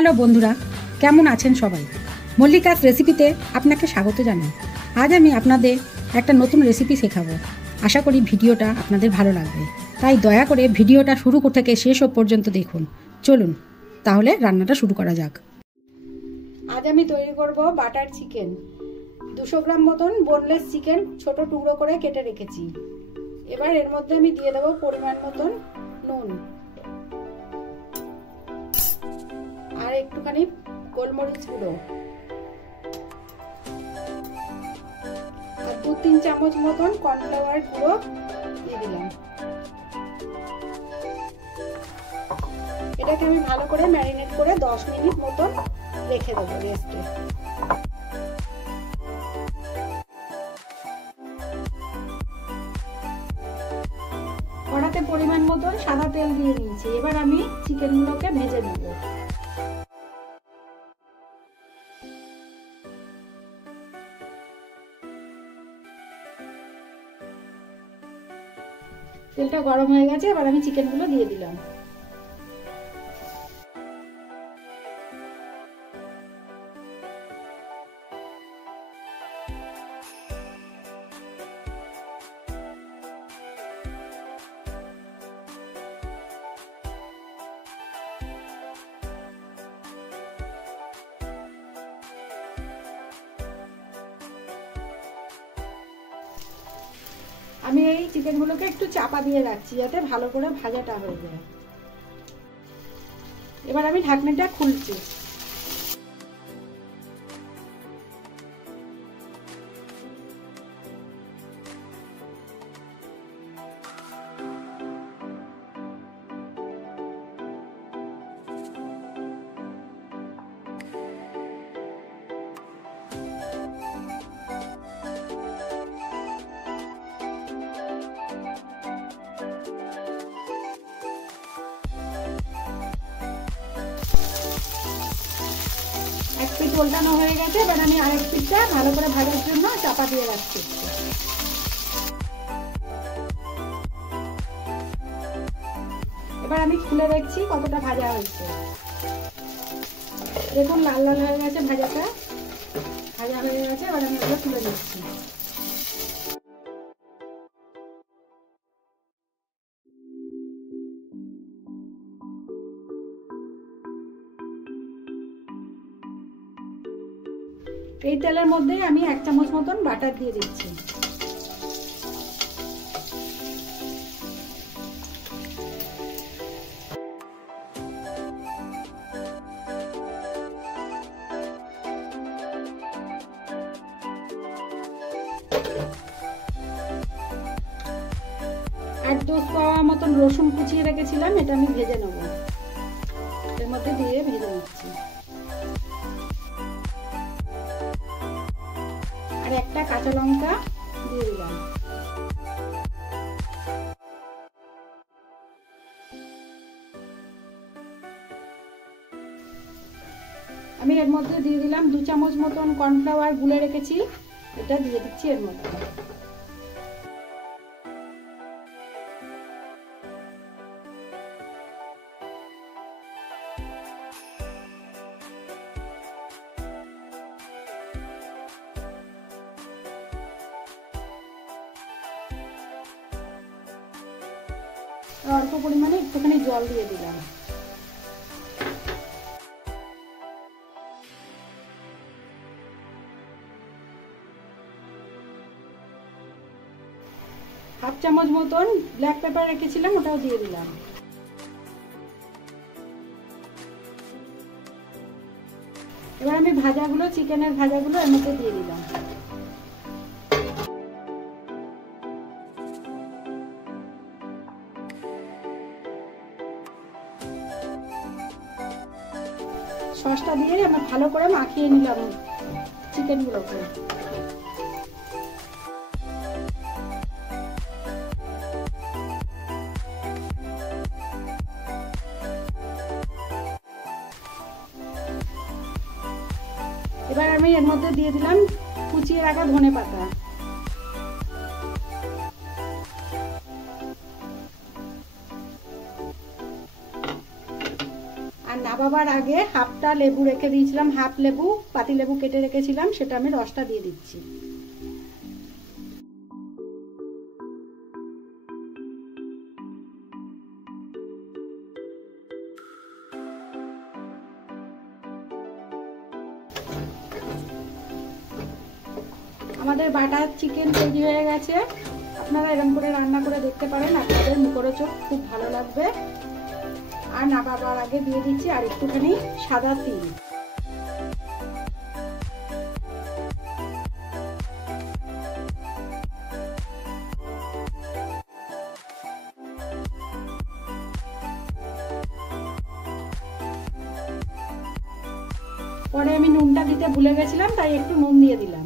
Hello বন্ধুরা, কেমন আছেন সবাই? মল্লিকাস রেসিপিতে আপনাকে স্বাগত জানাই। আজ আমি আপনাদের একটা নতুন রেসিপি শেখাবো। আশা করি ভিডিওটা আপনাদের ভালো লাগবে, তাই দয়া করে ভিডিওটা শুরু থেকে শেষ পর্যন্ত দেখুন। চলুন তাহলে রান্নাটা শুরু করা যাক। আজ আমি তৈরি করব বাটার চিকেন। 200 গ্রাম মতন বোনলেস চিকেন ছোট টুকরো করে কেটে রেখেছি। এবার এর মধ্যে আমি দিয়ে দেবো পরিমাণ মতন নুন আর একটুখানি গোলমরিচ গুঁড়ো আর 2-3 চামচ মতন কর্নফ্লাওয়ার গুঁড়ো দিয়ে দিলাম। এটাকে আমি ভালো করে ম্যারিনেট করে 10 মিনিট মতন রেখে দেবো রেস্টে। কড়াতে পরিমাণ মতন সাদা তেল দিয়ে নিয়েছি। এবার আমি চিকেনগুলোকে ভেজে নেব। তেলটা গরম হয়ে গেছে, এবার আমি চিকেনগুলো দিয়ে দিলাম। আমি এই চিকেনগুলোকে একটু চাপা দিয়ে রাখছি যাতে ভালো করে ভাজাটা হয়ে যায়। এবার আমি ঢাকনাটা খুলছি। এক পিঠ উল্টানো হয়ে গেছে, এবার আমি আরেক পিঠটা ভালো করে ভাজার জন্য চাপা দিয়ে রাখছি। এবার আমি খুলে দেখছি কতটা ভাজা হয়েছে। দেখুন লাল লাল হয়ে গেছে, ভাজা হয়ে গেছে। এবার আমি ওগুলো তুলে দিচ্ছি। এই তেলের মধ্যে আমি 1 চামচ মতন বাটার দিয়ে দিচ্ছি। আর 10 কোয়া মতন রসুন কুচিয়ে রেখেছিলাম, এটা আমি ভেজে নেব। এর মধ্যে দিয়ে ভেজে নিচ্ছি। আর একটা কাঁচা লঙ্কা দিয়ে দিলাম। আমি এর মধ্যে দিয়ে দিলাম 2 চামচ মতন কর্নফ্লাওয়ার গুলে রেখেছি, এটা দিয়ে দিচ্ছি এর মধ্যে। অল্প পরিমাণে একটুখানি জল দিয়ে দিলাম। হাফ চামচ মতন ব্ল্যাক পেপার রেখেছিলাম, ওটাও দিয়ে দিলাম। এবার আমি চিকেনের ভাজাগুলো এর মধ্যে দিয়ে দিলাম। সসটা দিয়ে আমি ভালো করে মাখিয়ে নিলাম চিকেনগুলোকে। এবার আমি এর মধ্যে দিয়ে দিলাম কুচিয়ে রাখা ধনেপাতা। আর নাবাবার আগে হাফটা লেবু রেখে দিয়েছিলাম, হাফ লেবু পাতি লেবু কেটে রেখেছিলাম, সেটা আমি রসটা দিয়ে দিচ্ছি। আমাদের বাটার চিকেন তৈরি হয়ে গেছে। আপনারা এরকম করে রান্না করে দেখতে পারেন, আপনাদের মুখরোচক খুব ভালো লাগবে। আর নাবাবার আগে দিয়ে দিচ্ছি আর একটুখানি সাদা তিল। পরে আমি নুনটা দিতে ভুলে গেছিলাম, তাই একটু নুন দিয়ে দিলাম।